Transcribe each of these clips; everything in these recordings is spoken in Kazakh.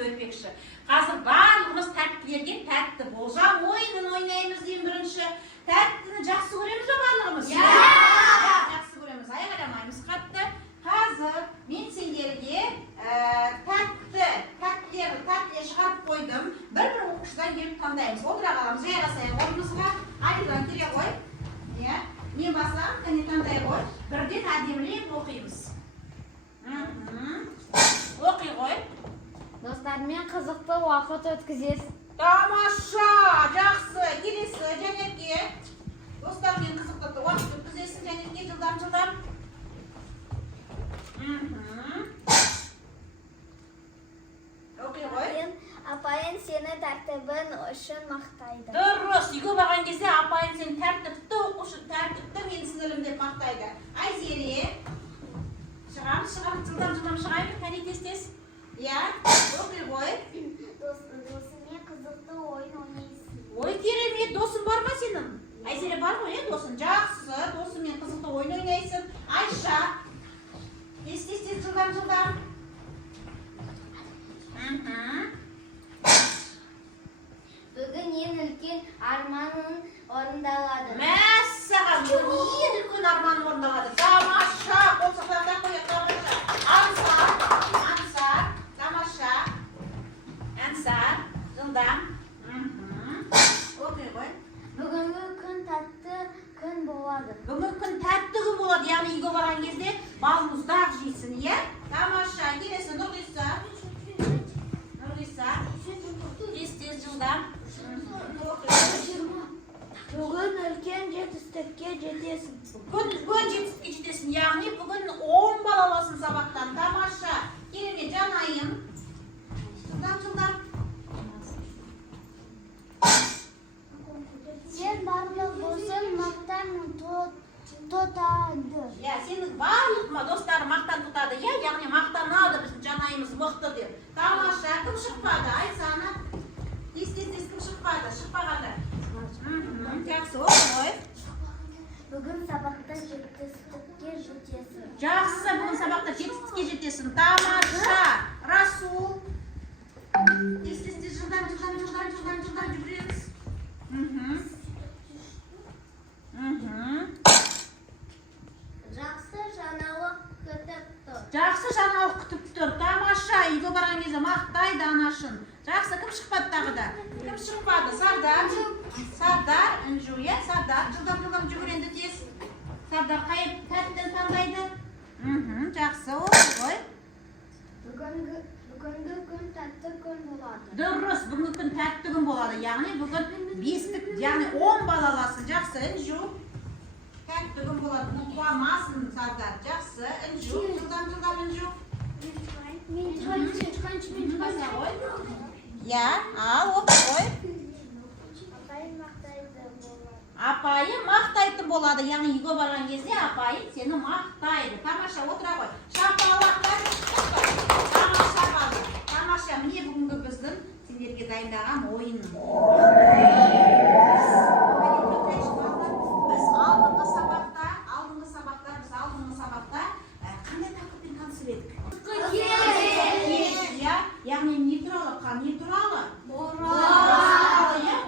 tәртіпті өтпекші. Қазір барлығымыз тәрттілерге тәртті болжам ойынын ойнаймыз деймін бірінші. Тәрттіні жақсы көреміз бе барлығымыз? Жақсы көреміз, аяғарамаймыз қатты. Қазір мен сендерге тәрттілер шығарып қойдым. Бір оқушыдан келіп таңдаймыз. Отыра қаламыз, жайғасайық орнымызға. Айырдан келе қой. Мен басам, кәне таңдай қой. Бірден әдемілеп оқимыз. Оқи қой. Достармен қызықты уақыт өткізесіз. Тамаша, жақсы. Келесі Жәнетке. Достармен қызықты уақыт өткізесің Жәнетке жылдам. Оқи қой. Апайын сені тәртібін үшін мақтайды. Дұрыс, үйге барған кезде апайын сені тәртіпті оқушы, тәртіпті мен сіңілім деп мақтайды. Айзере. Шығамыз, жылдам шығайық, кәне тез. Оқи қой. Досымен қызықты ойын ойнайсың. Ой, керемет, досың бар ма сенің? Айзере бар ғой, досың? Жақсы, досымен қызықты ойын ойнайсың. Айша. Тез, жылдам. Бүгін ең үлкен арманың орындалады. Мәссаған, ең үлкен арманың орындалады. Тамаша, қол сақларда қояқ, тамаша. Ансар, тамаша. Ансар, жылдам. Оқи қой. Бүгінгі күн тәтті күн болады. Бүгінгі күн тәтті күн болады, яғни үйге барған кезде бал мұздақ жейсің, Тамаша, келесі Нұрғиса. Тез жылдам. Бүгін үлкен жетістікке жетесің. Бүгін жетістікке жетесің, яғни бүгін 10 бал аласың сабақтан. Тамаша, керемет жанайым. Жылдам. Сен барлық болсын мақтан тұтады. Сенің барлық достары мақтан тұтады, яғни мақтанады біздің жанайымыз мықты деп. Тамаша, кім шықпады? Айсаны. Тез кім шықпады? Шықпағандар. Жақсы, оқы. Бүгін сабақта жетістікке жетесің. Жақсы, бүгін сабақта жетістікке жетесің. Тамаша, Расул. Тез жылдам жүгіреміз. Жақсы жаңалық күтіп тұр. Жақсы жаңалық күтіп тұр. Тамаша, үйге барған кезде мақтайды анашын. Жақсы, кім шықпады тағы да? Кім шықпады? Сардар, Інжу, Сардар. Жылдам жүгіренді тез. Сардар қайып тәттен таңдайды. Жақсы, оқы ғой. Бүгінгі күн тәтті күн болады. Дұрыс, бүгінгі күн тәтті күн болады. Яғни бүгін бестік, яғни 10 бал аласың. Жақсы, Інжу. Тәтті күн болады. Ұмытпамасын, Сардар. Жақсы, Інжу. Жылдам, Інжу. Баса ғой. Ал, оқы ғой. Апайым мақтайтын болады. Яғни үйге барған кезде апайым сені мақтайды. Тамаша, отыра ғой. Шапалақтар. Тамаша, міне бүгінгі біздің сендерге дайындаған ойын. Біз алдыңғы сабақта қандай тақырыппен танысып едік? Яғни не туралы?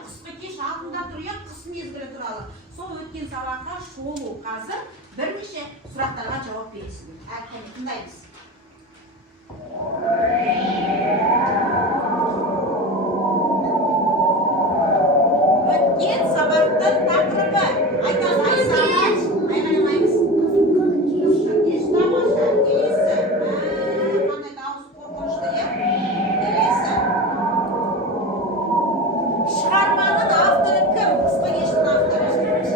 Қысқы кеш алдында тұр, қыс мезгілі туралы. Сол өткен сабаққа шолу. Қазір бірнеше сұрақтарға жауап бересің. Әркені тыңдаймыз. Өткен сабақтың тақырыбы. Айтамыз, айғанамаймыз. Тамаша, келесі. Қандай дауыс қорқынышты, келесі. Шығарманың авторы кім? Қысқы кештің авторы.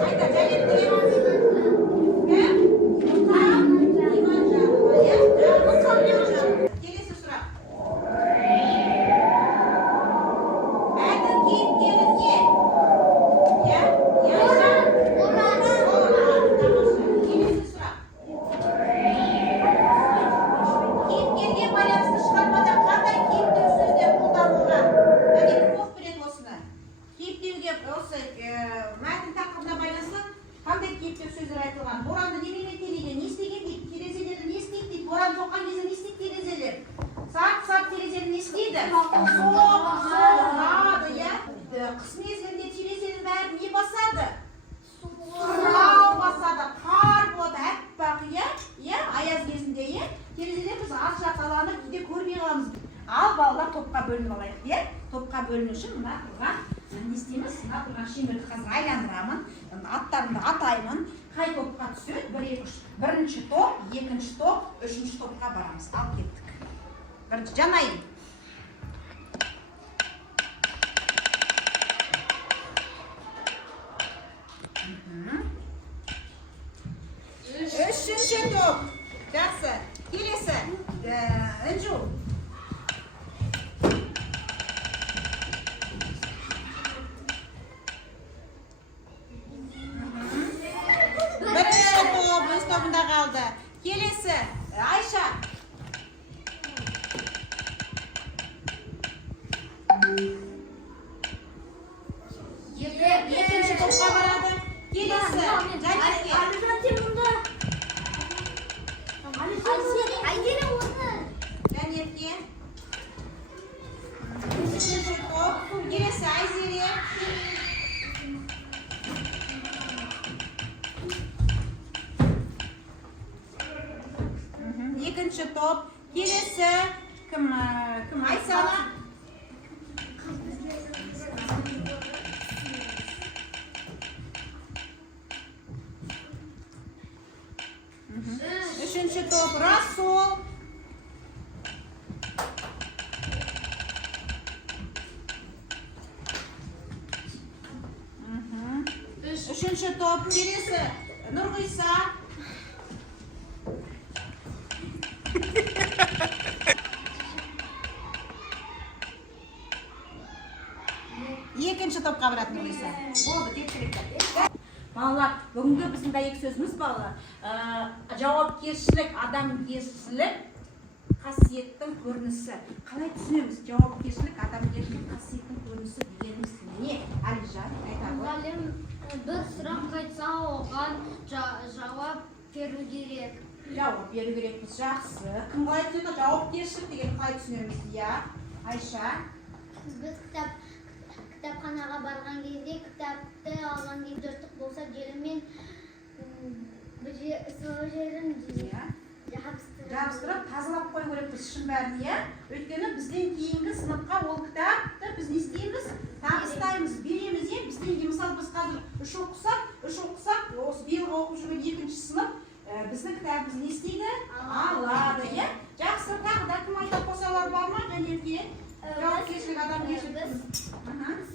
Айта, Жәнетке. Кім? Иманжанова, істейді? Соғады, иә? Қыс мезгілінде терезенің бәрін не басады? Қырау басады, қар болады, әппақ, иә? Аяз кезінде, иә? Терезеде біз ат жақаланып, кейде көрмей қаламыз. Ал балалар топқа бөлініп алайық, иә? Топқа бөліну үшін мына тұрған не істейміз? Мына тұрған шеңберді қазір айландырамын, аттарымды атаймын. Қай топқа түседі? 1, 2, 3. Бірінші топ, екінші топ, үшінші топқа барамыз. Ал кеттік. Бірінші жанайын. Үшінші топ. Жақсы. Келесі. Інжу. Бірінші топ өз тобында қалды. Келесі. Айша. Екінші топқа барады. Келесі. Жәнетке. Жәнетке. Үшінші топ. Келесі Айзере. Екінші топ. Келесі кім Айсала? Үшінші топ Расул. Үшінші топ келесі Нұрғиса. Екінші топқа барады Нұрғиса. Болды, тепшілікті. Балалар, бүгінгі біздің дәйек сөзіміз балалар. Жауапкершілік, адамгершілік қасиеттің көрінісі. Қалай түсінеміз? Жауапкершілік, адамгершілік қасиеттің көрінісі дегеніміз не? Әлжан, айтады. Мұғалім бір сұрақ қайтса, оған жауап беру керек. Жауап беру керекпіз, жақсы. Кім қалай түсінеді? Жауапкершілік деген қалай түсінеміз? Иә, Айша. Біз кітапханаға барған кезде, кітапты алған кезде жыртық болса, желімен сол жерін жабыстырып, тазалап қою керекпіз шын бәрін, иә? Өйткені бізден кейінгі сыныпқа ол кітапты біз не істейміз? Табыстаймыз, береміз, иә? Бізден кейін, мысалы, біз қазір үш оқысақ, осы биылғы оқып жүрген екінші сынып, біздің кітабымыз не істейді? Алады, иә? Жақсы, тағы да кім айтып қосалар бар ма? Жәнерге жауапкершілік, адамгершілік.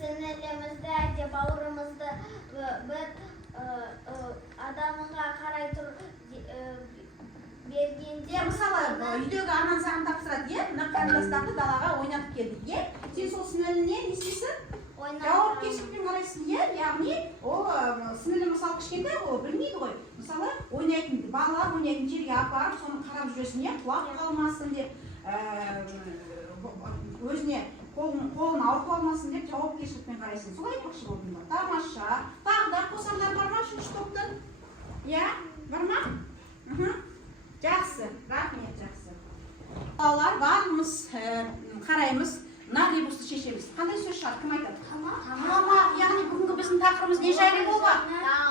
Сіңілімізді, әке бауырымызды бір адамға қарай тұр бергенде... Мысалы, үйдегі анан саған тапсырады, е? Мына қарындастарды далаға ойнатып келді, е? Сен сол сіңіліне не істейсің? Жауапкершілікпен қарайсың, е? Яғни, ол сіңілі мысалы кішкентай, ол білмейді ғой. Мысалы, балалар ойнайтын жерге апарып, соны қарап жүресің, е? Құлап қалмасын деп, өзіне қолын ауырып қалмасын деп жауапкершілікпен қарайсың. Солай айтпақшы болдың ба? Тамаша. Тағы да қосамдар бар ма үшінші топтың? Иә? Бар ма? Жақсы, рахмет, жақсы. Балалар барлығымыз қараймыз, мына ребусты шешеміз. Қандай сөз шығады? Кім айтады? Тамақ. Яғни бүгінгі біздің тақырыбымыз не жайлы болмақ?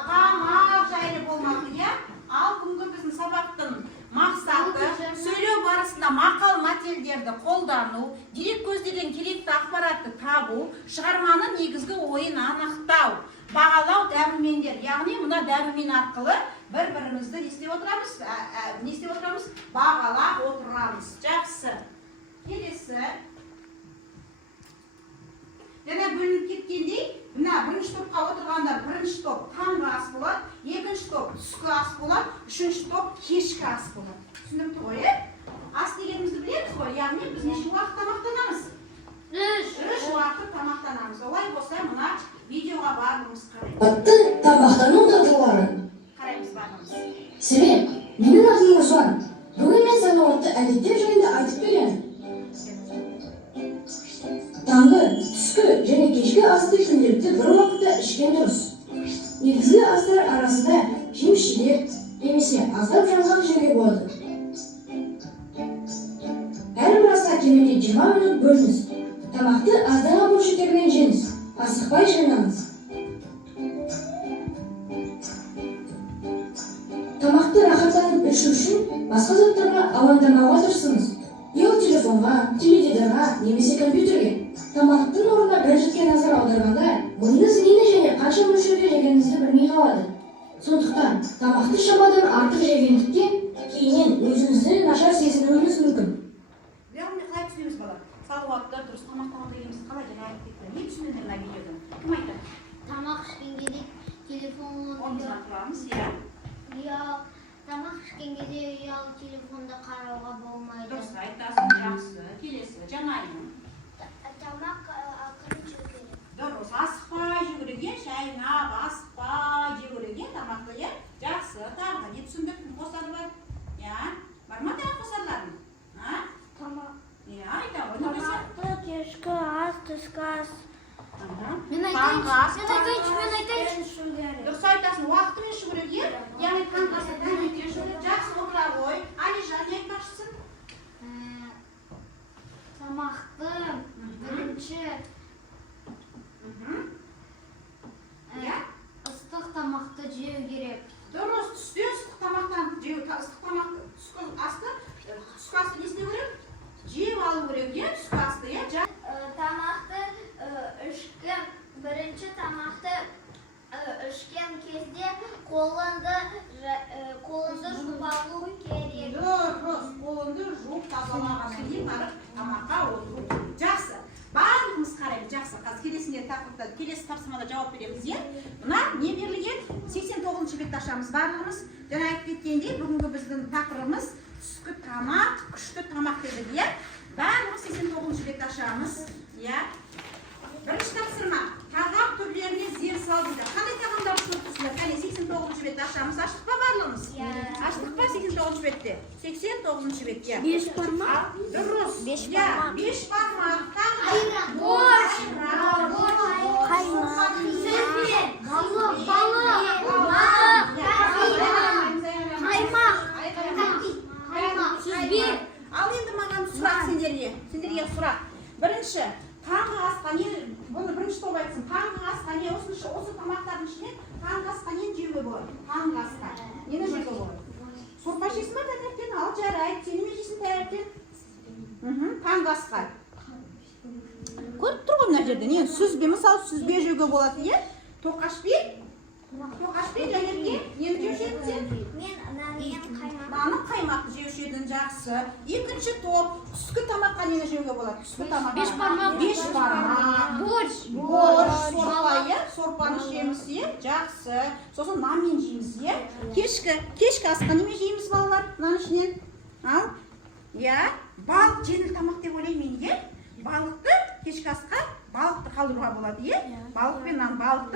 Тамақ жайлы болмақ, иә? Ал бүгінгі біздің сабақтың мақсаты сөйлеу барысында мақал мәтелдерді қолдану, дерек көздерден керекті ақпаратты табу, шығарманың негізгі ойын анықтау, бағалау дәрумендер. Яғни мына дәрумен арқылы бір-бірімізді не істеп отырамыз? Бағалап отырамыз. Жақсы. Келесі. Және бөлініп кеткендей, мына бірінші топқа отырғандар, бірінші топ таңғы ас болады, екінші топ түскі ас болады, үшінші топ кешкі ас болады. Түсінікті ғой, е? Ас дегенімізді білеміз ғой, яғни біз неше уақыт тамақтанамыз? 3 уақыт тамақтанамыз. Олай болса, мына видеоға барлығымыз қараймыз. Тамақтану дағдылары. Қараймыз барлығымыз. Сәлем, менің атым Руслан. Бүгін мен салауатты әдеттер жайында айтып беремін. Таңғы, түскі және кешкі асты күнделікті бір уақытта ішкен дұрыс. Негізгі астар арасында жеміс-жидек немесе аздап жанған жеуге болады. Әрбір аста кемінде 20 20 minut bölünüz. Тамақты аздаған бөлшектермен жеңіз. Асықпай жинаңыз. Тамақты рахаттанып ішу үшін басқа заттарға алаңдамауға тырысыңыз. Ел телефонға, теледидарға немесе компьютерге. Тамақтың орнына бір жітке назар аударғанда, миыңыз нені және қанша мөлшерде жегеніңізді білмей қалады. Сондықтан тамақты шамадан артық жегендіктен кейіннен өзіңізді нашар сезінуіңіз мүмкін. Яғни қалай түсінеміз бала? Салауатты, дұрыс тамақтану дегеніміз қалай деп айтып кетті. Не түсінеді мына видеодан? Кім айтады? Тамақ ішкен кезде телефон, Орнымыздан тұрамыз, иә. тамақ ішкен кезде ұялы телефонда қарауға болмайды. Дұрыс айтасың, жақсы. Келесі, жаңайын. Тамақ ақырын жеу керек. Дұрыс, асықпай жеу керек, шайнап, асықпай жеу керек, тамақты, иә. Жақсы, тағы да не түсіндік? Қосар бар? Иә. Бар ма тағы қосарларың? Тамақ. Иә, айта ғой. Тамақты кешкі ас, түскі ас. Мен Таңғы ас, айтайыншы. дұрыс айтасың, уақытымен ішу керек, иә? Яғни таңғы асы таңертең ішу керек, жақсы отыра ғой. Алижан, не айтпақшысың? Тамақты бірінші ыстық тамақты жеу керек. Дұрыс, түсте ыстық тамақтан жеу, ыстық тамақты, түскі асты не істеу керек? Жеп алу керек, иә? Түскі асты, иә? Тамақты бірінші тамақты ішкен кезде қолыңды жуып алу керек. Дұрыс, қолыңды жуып тазалағаннан кейін барып тамаққа отыру керек. Жақсы. Барлығымыз қараймыз, жақсы. Қазір келесі тапсырмада жауап береміз, иә? Мына не берілген? 89-шы бетті ашамыз барлығымыз. Жаңа айтып кеткендей, бүгінгі біздің тақырыбымыз түскі тамақ, күшті тамақ деді, иә? Барлығымыз 89-шы бетті ашамыз, иә? Бірінші тапсырма. Тағам түрлеріне зер салдыңдар. Қандай тағамдарды көрсетесіздер? Кәне 89-шы бетті ашамыз. Аштық па барлығымыз? Аштық па 89-шы бетте? 89-шы бетте. 5 бармақ. Дұрыс. 5 бармақ. 5 бармақ. Борщ. Ал енді маған сұрақ сендерге сұрақ. Бірінші, таңғы асқа не, бұны бірінші топ айтсын, таңғы асқа не, осы тамақтардың ішінен таңғы асқа нені жеуге болады? Таңғы асқа. Нені жеуге болады? Сорпа жейсің ба таңертең? Ал жарайды, сені ме жейсің таңертең? Таңғы асқа. Көріп тұр ғой мына жерде. Не, сүзбе, мысалы сүзбе жеуге болады, иә? Тоқашпен жәнерге нені жеуші едің сен? Наны қаймақты жеуші едің, жақсы. Екінші топ, түскі тамаққа нені жеуге болады? Түскі тамаққа. 5 бармақ. 5 бармақ. Борщ, сорпа, иә? Сорпаны жейміз, иә? Жақсы. Сосын нанмен жейміз, иә? Кешкі асқа неме жейміз, балалар? Нан ішінен? Ал? Иә? Балық жеңіл тамақ деп ойлаймын, иә? Балықты кешкі асқа балықты қалдыруға болады, иә? Балық пен нан, балық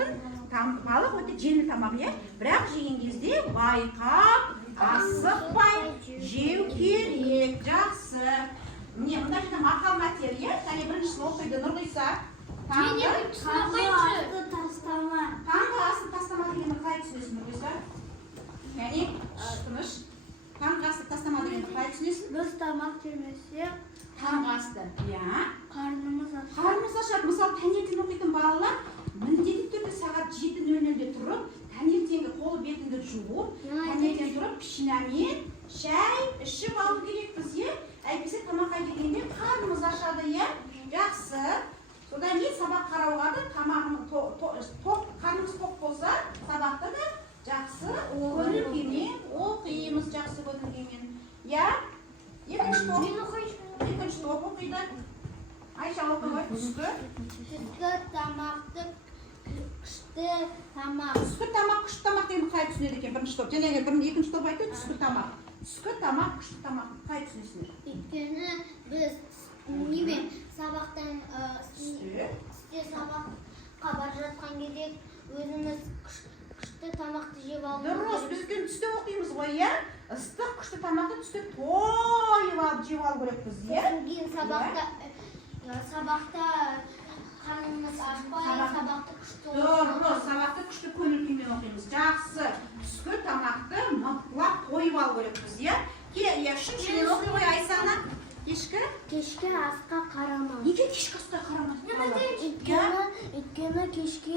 өте жеңіл тамақ, иә? Бірақ жеген кезде байқап, асықпай жеу керек. Жақсы. Міне, мұнда жаңа мақал мәтел, иә? Және біріншісін оқиды Нұрғиса. Таңғы асын тастама дегенді қалай түсінесің, Нұрғиса? Яғни, тыныш. Таңғы асты тастама дегенді қалай түсінесің? Біз тамақ жемесе, Таңғы асты, иә. қарнымыз ашады. Қарнымыз ашады. Мысалы, таңертең оқитын балалар міндетті түрде сағат 7:00-де тұрып, таңертеңгі қолы бетіңді жуып, таңертең тұрып, пішінамен шай ішіп алу керекпіз, е? Әйтпесе тамаққа келгенде қарнымыз ашады, е? Жақсы. Содан кейін сабақ қарауға да қарнымыз тоқ болса, сабақта да жақсы көңіл күймен оқимыз, жақсы көңіл күймен. Иә? Екінші топ оқиды. Айша оқы ғой, түскі. Түскі тамақты күшті тамақ. Түскі тамақ, күшті тамақ деген қалай түсінеді екен бірінші топ? Және екінші топ айтты, түскі тамақ. Түскі тамақ, күшті тамақ қалай түсінесіңдер? Өйткені біз сабақтан түсте сабаққа бара жатқан кезде өзіміз күшті тамақты жеп алу. Дұрыс, біз түсте оқимыз ғой, иә? Ыстық күшті тамақты түсте тойып алып жеп алу керекпіз, иә? Кейін сабақта қарнымыз ашпай, сабақты күшті оқимыз. Дұрыс, сабақты күшті көңіл күймен оқимыз. Жақсы. Түскі тамақты мықтылап тойып алу керекпіз, иә? Үшіншіден оқи ғой Айсана. Кешке асқа қарама. Неге кешкі асқа қарамайды? Өйткені кешке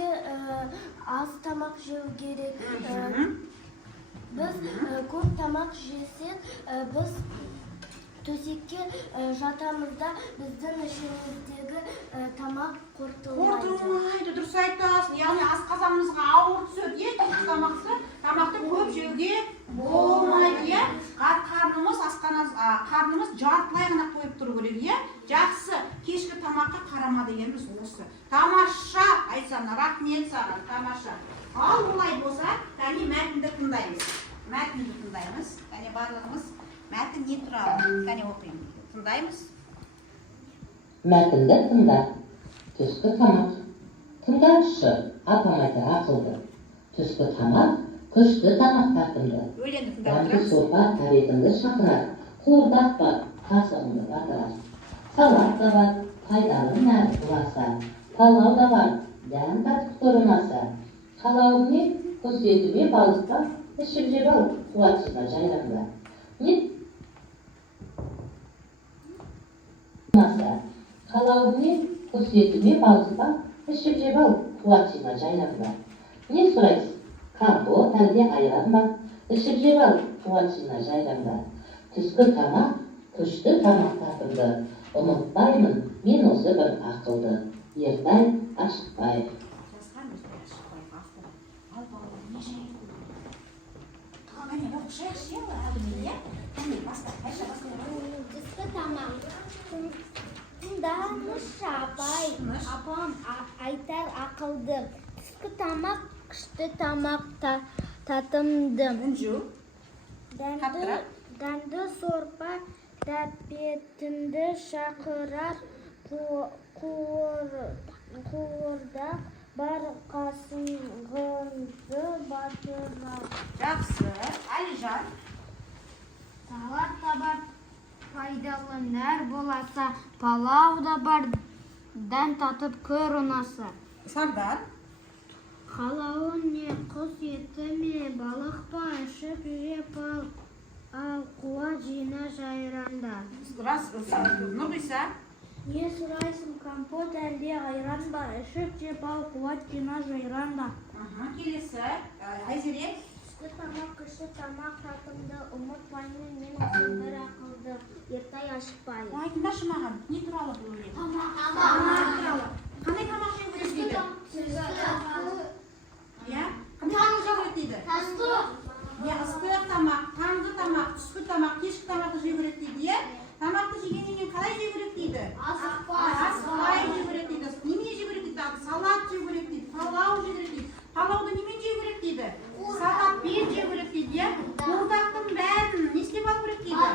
аз тамақ жеу керек. Біз көп тамақ жесек, біз төсекке жатамызда біздің ішіміздегі тамақ Қорытылмайды, дұрыс айтасың. Яғни асқазанымызға ауыр түседі, тамақты көп жеуге болмайды. Қарнымыз жартылай ғана қойып тұру керек. Жақсы, кешкі тамаққа қарама дегеніміз осы. Тамаша, Айсана, рахмет саған, тамаша. Ал олай болса, кәне мәтінді тыңдаймыз. Кәне барлығымыз мәтін не туралы? Кәне оқиын. Тыңдаймыз. Мәтінді тыңда. Түскі тамақ. Тыңдашы, апам айтар ақылды. Түскі тамақ, күшті тамақ тартымды. Дәмді сорпа тәбетіңді шақырар. Қуырдақ бар, қасығыңды батырар. Салат та бар, пайдалы нәр бұласа. Палау да бар, дәм татып тұрмаса. Қалауың не? Құс еті ме, балық па? Ішіп жеп ал, қуатсызда жайраңда. Қалауың не? Құс еті ме, балық па? Ішіп жеп ал, қуатсызда жайраңда. Не сұрайсың? Компот әлде айран ба? Ішіп жеп ал, қуатсызда жайраңда. Түскі тамақ, күшті тамақ татымды. Ұмытпаймын мен осы бір ақылды. Ертай Ашықбаев. Түскі тамақ. Тыңданыш апай, апам айтар ақылды. Түскі тамақ, күшті тамақ татымды. Дәмді сорпа тәбетіңді шақырар. Қуырдақ бар, қасығыңды батырар. Жақсы, Әлижан. Салат та бар, пайдалы нәр боласа. Палау да бар, дәм татып көр ұнаса. Сардар. Қалауың не? Құс еті ме, балық па? Ішіп жеп ал, қуат жина жайранда. Нұрғиса. Не сұрайсың? Компот әлде айран ба? Ішіп жеп ал, қуат жина жайранда. Келесі, Айзере. Түскі тамақ, күшті тамақ татымды. Ұмытпаймын мен осы бір ақылды. Ертай Ашықбаев. Айтыңдаршы маған, не туралы бұл өлең? Тамақ. Қандай тамақ жеу керек дейді? Қандай тамақ жеу керек дейді? Ыстық тамақ, таңғы тамақ, түскі тамақ, кешкі тамақты жеу керек дейді. Тамақты жегеннен кейін қалай жеу керек дейді? Асықпай жеу керек дейді. Немен жеу керек дейді? Салат жеу керек дейді. Палау жеу керек дейді. Палауды немен жеу керек дейді? Сағатпен жеу керек дейді. Қуырдақтың бәрін не істеп алу керек дейді?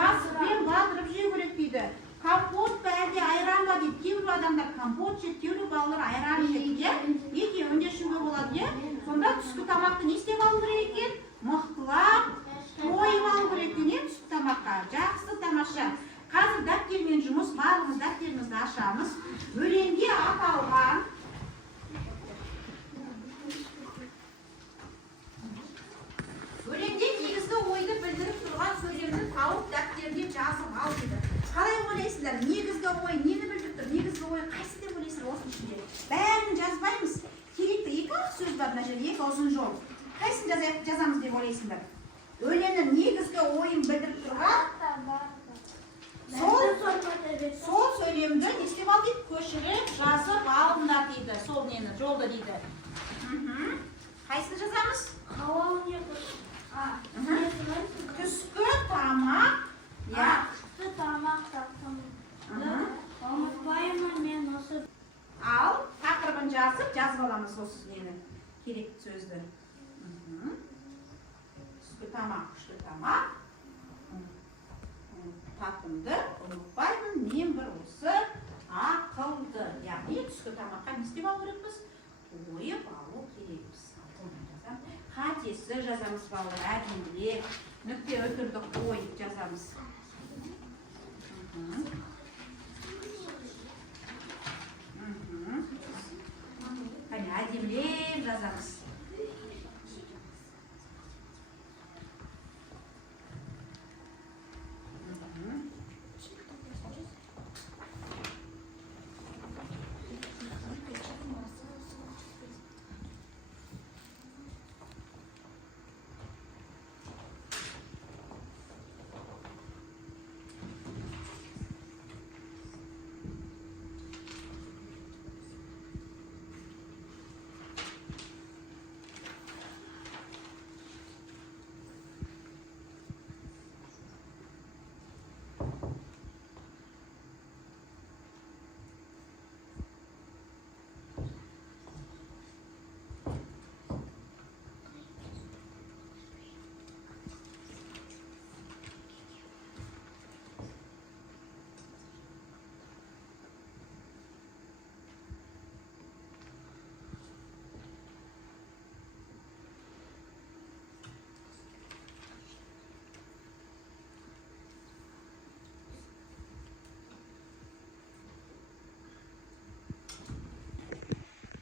Қасықпен батырып жеу керек дейді. Компот па әлде айран ба дейді. Кейбір адамдар компот жейді, кейбір балалар айран жейді. Екеуін де ішуге болады. Сонда түскі тамақты не істеп алу керек екен? Мықтылап тойып алу керек екен түскі тамаққа. Жақсы, тамаша. Қазір дәптермен жұмыс, барлығымыз дәптерімізді ашамыз. Өлеңге аталған өлеңде негізгі ойды білдіріп тұрған сөйлемді тауып дәптерге жазып ал дейді. Қалай ойлайсыңдар? Негізгі ой нені білдіріп тұр? Негізгі ой қайсы деп ойлайсыңдар осының ішінде? Бәрін жазбаймыз. Керекті екі сөз бар мына жерде, екі ұзын жол. Қайсын жазамыз деп ойлайсыңдар? Өлеңнің негізгі ойын білдіріп тұрған сол сөйлемді не істеп ал дейді? Көшіріп жазып алыңдар дейді. Сол нені, жолды дейді. Қайсыны жазамыз? Түскі тамақ. Түскі тамақ татымды. Ұмытпаймын мен осы. Ал тақырыбын жазып аламыз осы нені, керекті сөзді. Түскі тамақ, күшті тамақ. Татымды, ұмытпаймын мен бір осы ақылды. Яғни түскі тамаққа не істеп алу керекпіз? Ойып алу керекпіз. Қатесі жазамыз балалар, әдемілеп, нүкте өтірді қойып жазамыз. Әдемілеп жазамыз.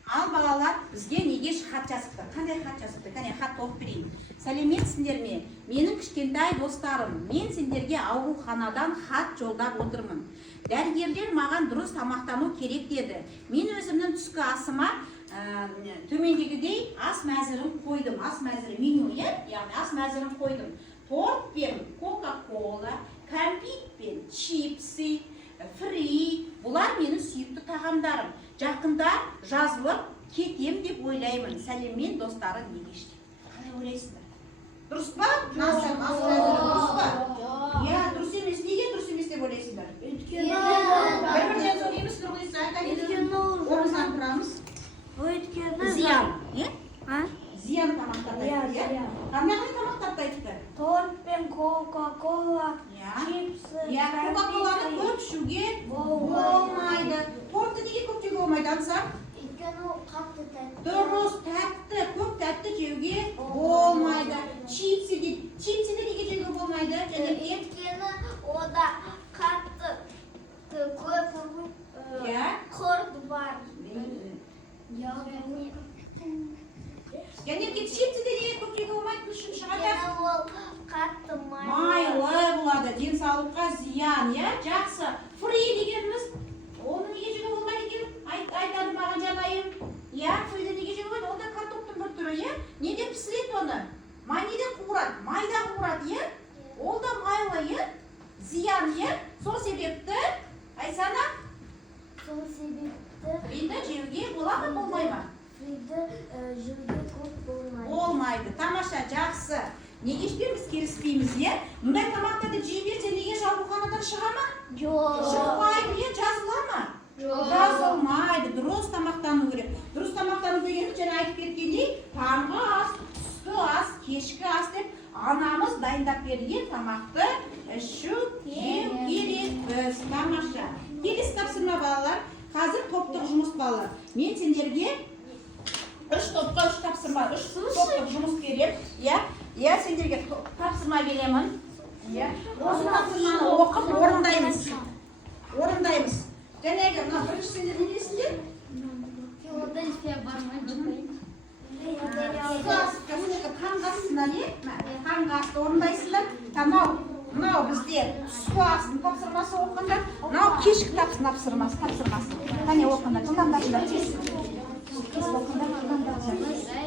Ал балалар, бізге неге хат жазыпты? Қандай хат жазыпты? Қане хат оқып берейін. Сәлеметсіңдер ме? Менің кішкентай достарым, мен сендерге ауруханадан хат жолдап отырмын. Дәрігерлер маған дұрыс тамақтану керек деді. Мен өзімнің түскі асыма төмендегідей ас мәзірін қойдым. Ас мәзірі меню, яғни ас мәзірін қойдым. Торт пен кока-кола, кәмпит пен чипсы, фри, бұлар менің сүйікті тағамдарым. Жақында жазылып кетем деп ойлаймын. Сәлеммен достары Негеш. Қалай ойлайсыңдар? Дұрыс па? Дұрыс па? Иә, дұрыс емес. Неге дұрыс емес деп ойлайсыңдар? Бір-бірден сөйлейміз, Нұрғиса. Орнымыздан тұрамыз. Зиян, зиян тамақтарды. Қандай тамақтарды айтты? Торт пен кока-кола, чипсы, Кока-коланы көп ішуге болмайды. Тортты неге көп жеуге болмайды, Ансар? өйткені ол қатты тәтті. Дұрыс, тәтті, көп тәтті жеуге болмайды. Чипсы дейді. Чипсіні неге жеуге болмайды? Өйткені ода қатты көп құрт бар. Және чипсіде неге көп жеуге болмайды? Үшін шығады? Ол қатты Майлы болады, денсаулыққа зиян, жақсы. Фри дегеніміз, оны неге жеуге болмайды екен? Айтады маған жанайым. Фриді неге жеуге болмайды? Ол да картоптың бір түрі, неде пісіреді оны? Неден қуырады? Майда қуырады, ол да майлы, зиян, сол себепті, Айсана? Сол себепті Фриді жеуге болады ма, болмай ма? фриді жеуге көп болмайды. Болмайды, тамаша, жақсы. Негешпен біз келіспейміз, мұндай тамақтарды жей берсе неге ауруханадан шыға ма? Шықпайды, жазыла ма? Жазылмайды, дұрыс тамақтану керек. Дұрыс тамақтану дегенді жаңа айтып кеткендей, таңғы ас, түскі ас, кешкі ас деп анамыз дайындап берген тамақты ішу жеу керек біз. Тамаша. Келесі тапсырма балалар, қазір топтық жұмыс балалар. Мен сендерге 3 топқа 3 тапсырма, 3 топтық жұмыс берем. Сендерге тапсырма беремін. Осы тапсырманы оқып орындаймыз. Жәнегі, бірінші сендер не дейсіңдер? Филадельфия бармайды. Таңғы асысыңдар, таңғы асты орындайсыңдар. Мынау бізде түскі асының тапсырмасы оқыңдар. Мынау кешкі тапсырмасы. Қане оқыңдар, жылдамдасыңдар, тез оқыңдар, жылдамдасыңдар.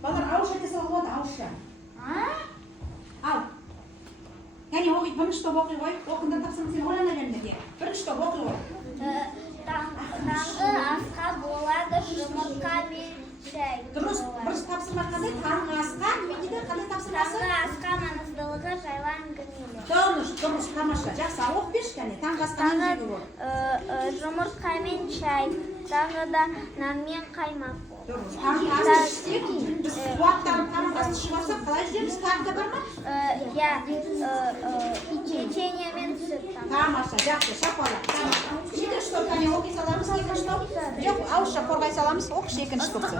Балар, ауызша десе болады, ауызша. Ал. Яғни оқи, бірінші топ оқи ғой. Оқында тапсырма сен ойлана бермеге. Бірінші топ оқи ғой. Таңғы асқа болады жұмыртқа мен шай. Дұрыс, бірінші тапсырма қандай? Таңғы асқа, неме дейді? Қандай тапсырмасы? Таңғы асқа маңыздылығы жайлы әңгімеле. Дұрыс, тамаша. Жақсы, оқып берші кәне. Таңғы асқа не жейді ғой? Жұмыртқа мен шай. Тағы да нан мен қаймақ. Дұрыс. Таңғы асты ішсек, біз қуаттан таңғы асты ішіп алсақ, қалай жейміз? Тағы да бар ма? Иә, печенье мен сүт. Тамаша, жақсы, шапалақ. Екінші топ кәне оқи саламыз, екінші топ. Жоқ, ауызша қорғай саламыз, оқышы екінші топты.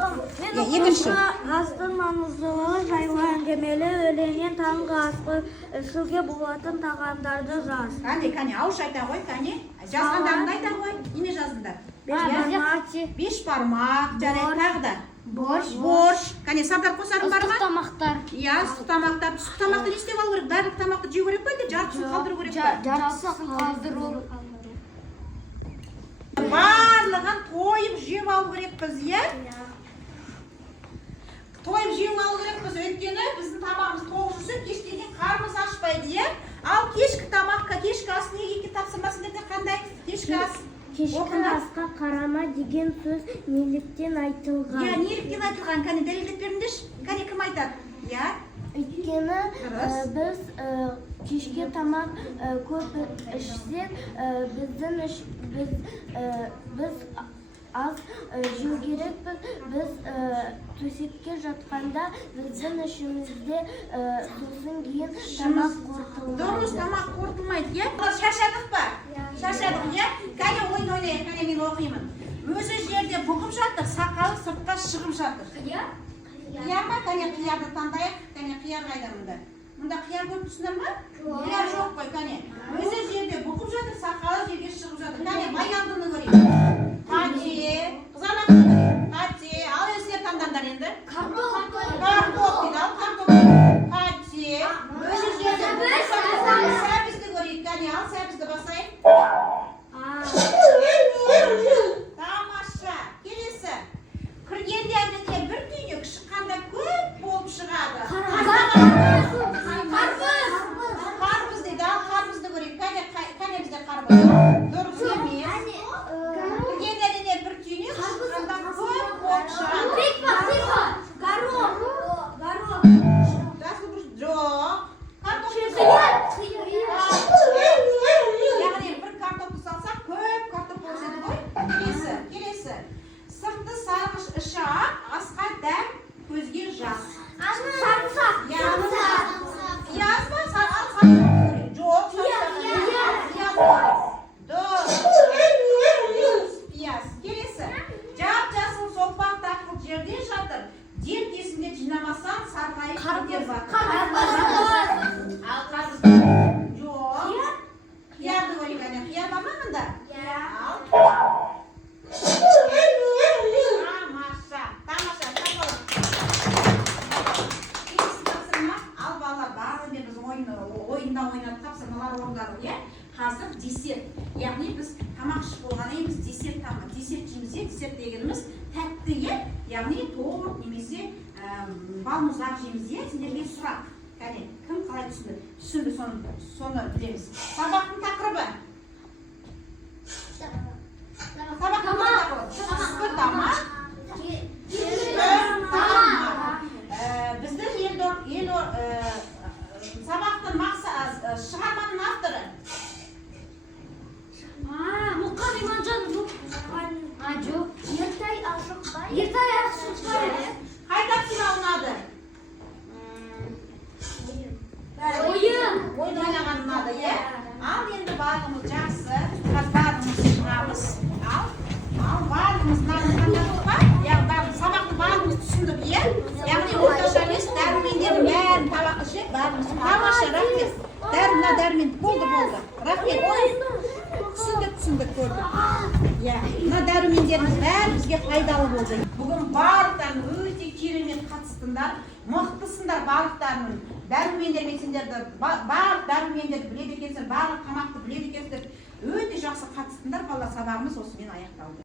Екінші. Астың маңыздылығы жайлы әңгімелі өлеңнен таңғы асқа ішуге болатын тағамдарды жаз. Кәне, ауызша айта ғой, кәне. Жазғандарыңды айта ғой. Неме жаздыңдар? Беш бармақ, жарайды, тағы да. Борщ. Кәне, Сардар қосарың бар ма? Ыстық тамақтар. Иә, ыстық тамақтар. Ыстық тамақты не істеп алу керек? Барлық тамақты жеу керек па, әлде жартысын қалдыру керек па? Жартысын қалдыру. Барлығын тойып жеп алу керекпіз, иә? Тойып жеп алу керекпіз, өйткені біздің тамағымыз тоқ жүрсе, кешке дейін қарнымыз ашпайды, иә? Ал кешкі тамаққа, кешкі ас неге тапсырмасында қандай? Кешкі ас. Кешкі асқа қарама деген сөз неліктен айтылған? Иә, неліктен айтылған? Кәне дәлелдеп беріңдерші. Кәне кім айтады? Иә? Өйткені біз кешке тамақ көп ішсек, біз аз жеу керекпіз. Біз төсекке жатқанда біздің ішімізде сосын кейін тамақ қорытылмайды. Дұрыс, тамақ қорытылмайды, иә? Шаршадық па? Шаршадық, иә? Кәне ойын ойнайық, кәне мен оқимын. Өзі жерде бұғып жатыр, сақалы сыртқа шығып жатыр. Қияр ма? Кәне қиярды таңдайық. Кәне қияр қайда мұнда? Мұнда қияр көріп тұрсыңдар ма? Қияр жоқ қой, кәне. Өзі жерде бұғып жатыр, сақалы жерге шығып жатыр. Кәне баяндыны көрейік. Қате, қызанақ көрейік. Қате, ал өздер таңдандар енді. Картоп дейді, ал картоп. Қате, өзі жерде бұғып жатыр, сәбізді көрейік. Кәне, ал сәбізді басайық. Тамаша, келесі. Кіргенде әдетте бір түйнек, шыққанда көп болып шығады. Қарбыз дейді, ал қарбызды көрейік. Кәне бізде қарбыз. Дұрыс емес. Кіргенде әдетте бір түйнек, шыққанда көп болып шығады. Жоқ. Яғни бір картопты салсақ, көп картоп болып еді ғой. Келесі. Сырты сарғыш, іші ақ, асқа дәм, көзге жас. Сарымсақ. Пияз ба? Жоқ. Пияз. Келесі. Жап-жасыл сопақ тақыл жерде жатыр. Дер кезінде жинамасаң, сарғайып кетер батыр. Ал қарбыз. Жоқ. Қиярды көрейік, әне. Қияр бар ма мында? Ал. Тамаша, шапалақ. Келесі тапсырма, ал балалар барлығы біз ойында ойнап тапсырмалар орындадық, иә? Қазір десерт. Яғни біз тамақ ішіп болған емес, десерт тамақ. Десерт жейміз, десерт дегеніміз тәтті, иә? Яғни торт немесе балмұздақ жейміз, иә? Сендерге сұрақ. Кәне, кім қалай түсінді? Түсінді, соны білеміз. Сабақтың тақырыбы. Түскі тамақ. Біздің сабақтың шығарманың авторы. Мұқан Иманжанов. Жоқ. Ертай Ашықбай. Қай тапсырма ұнады? Ойын ойнаған ұнады, иә? Ал енді барлығымыз жақсы. Барлығымыз шығамыз. Ал барлығымыз нағыз ба? Яғни сабақты барлығымыз түсіндік, иә? Яғни орташа емес, дәрумендердің бәрін табақ ішіп, тамаша, рахмет. Дәрмен болды. Рахмет. Түсіндік. түсіндік, көрдік. Иә, мына дәрумендеріміз бәрі бізге пайдалы болды. Бүгін барлықтарың өте керемет қатыстыңдар, мықтысыңдар барлықтарың. Дәрумендермен сендерді, барлық дәрумендерді біледі екенсіңдер, барлық тамақты біледі екенсіңдер. Өте жақсы қатыстыңдар, бала сабағымыз осымен аяқталды.